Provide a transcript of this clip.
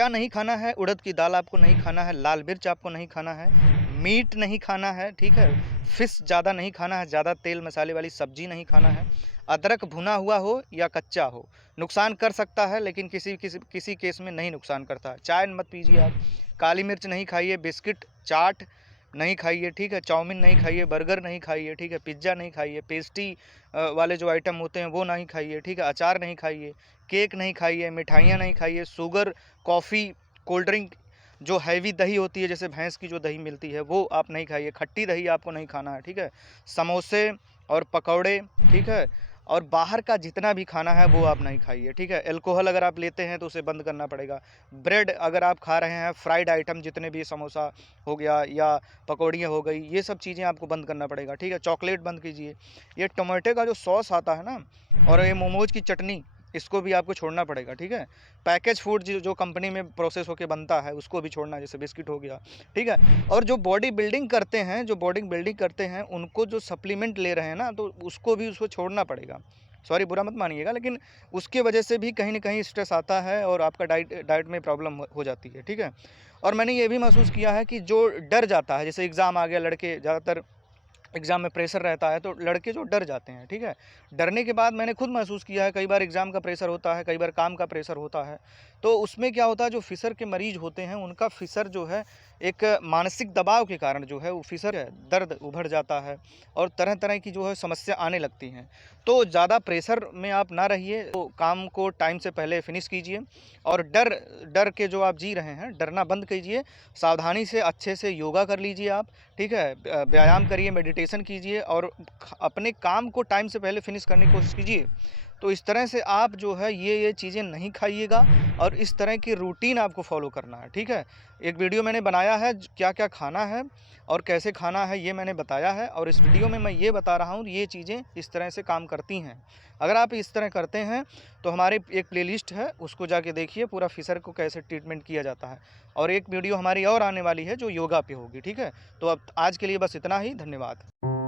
क्या नहीं खाना है, उड़द की दाल आपको नहीं खाना है, लाल मिर्च आपको नहीं खाना है, मीट नहीं खाना है, ठीक है? फ़िश ज़्यादा नहीं खाना है, ज़्यादा तेल मसाले वाली सब्ज़ी नहीं खाना है, अदरक भुना हुआ हो या कच्चा हो, नुकसान कर सकता है लेकिन किसी केस में नहीं नुकसान करता है। चाय मत पीजिए आप, काली मिर्च नहीं खाइए, बिस्किट, चाट नहीं खाइए, ठीक है? चाउमीन नहीं खाइए, बर्गर नहीं खाइए, ठीक है? पिज़्ज़ा नहीं खाइए, पेस्ट्री वाले जो आइटम होते हैं वो नहीं खाइए, ठीक है? अचार नहीं खाइए, केक नहीं खाइए, मिठाइयाँ नहीं खाइए, शुगर, कॉफ़ी, कोल्ड ड्रिंक, जो हैवी दही होती है जैसे भैंस की जो दही मिलती है वो आप नहीं खाइए, खट्टी दही आपको नहीं खाना है, ठीक है? समोसे और पकौड़े, ठीक है? और बाहर का जितना भी खाना है वो आप नहीं खाइए, ठीक है? अल्कोहल अगर आप लेते हैं तो उसे बंद करना पड़ेगा। ब्रेड अगर आप खा रहे हैं, फ्राइड आइटम जितने भी समोसा हो गया या पकौड़ियाँ हो गई, ये सब चीज़ें आपको बंद करना पड़ेगा, ठीक है? चॉकलेट बंद कीजिए। ये टोमेटो का जो सॉस आता है ना, और ये मोमोज़ की चटनी, इसको भी आपको छोड़ना पड़ेगा, ठीक है? पैकेज फूड जो कंपनी में प्रोसेस होके बनता है उसको भी छोड़ना, जैसे बिस्किट हो गया, ठीक है? और जो बॉडी बिल्डिंग करते हैं उनको जो सप्लीमेंट ले रहे हैं ना, तो उसको छोड़ना पड़ेगा। सॉरी, बुरा मत मानिएगा, लेकिन उसके वजह से भी कहीं न कहीं स्ट्रेस आता है और आपका डाइट में प्रॉब्लम हो जाती है, ठीक है? और मैंने ये भी महसूस किया है कि जो डर जाता है, जैसे एग्ज़ाम आ गया, लड़के ज़्यादातर एग्ज़ाम में प्रेशर रहता है तो लड़के जो डर जाते हैं, ठीक है? डरने के बाद मैंने खुद महसूस किया है, कई बार एग्ज़ाम का प्रेशर होता है, कई बार काम का प्रेशर होता है, तो उसमें क्या होता है, जो फ़िशर के मरीज़ होते हैं उनका फ़िशर जो है एक मानसिक दबाव के कारण जो है वो फ़िशर है, दर्द उभर जाता है और तरह-तरह की जो है समस्या आने लगती हैं। तो ज़्यादा प्रेशर में आप ना रहिए, तो काम को टाइम से पहले फ़िनिश कीजिए और डर डर के जो आप जी रहे हैं, डरना बंद कीजिए, सावधानी से अच्छे से योगा कर लीजिए आप, ठीक है? व्यायाम करिए, मेडिटेशन कीजिए और अपने काम को टाइम से पहले फ़िनिश करने की कोशिश कीजिए। तो इस तरह से आप जो है ये चीज़ें नहीं खाइएगा और इस तरह की रूटीन आपको फ़ॉलो करना है, ठीक है? एक वीडियो मैंने बनाया है क्या-क्या खाना है और कैसे खाना है, ये मैंने बताया है और इस वीडियो में मैं ये बता रहा हूँ, ये चीज़ें इस तरह से काम करती हैं। अगर आप इस तरह करते हैं तो हमारी एक प्लेलिस्ट है, उसको जाके देखिए, पूरा फ़िशर को कैसे ट्रीटमेंट किया जाता है। और एक वीडियो हमारी और आने वाली है जो योगा पे होगी, ठीक है? तो अब आज के लिए बस इतना ही, धन्यवाद।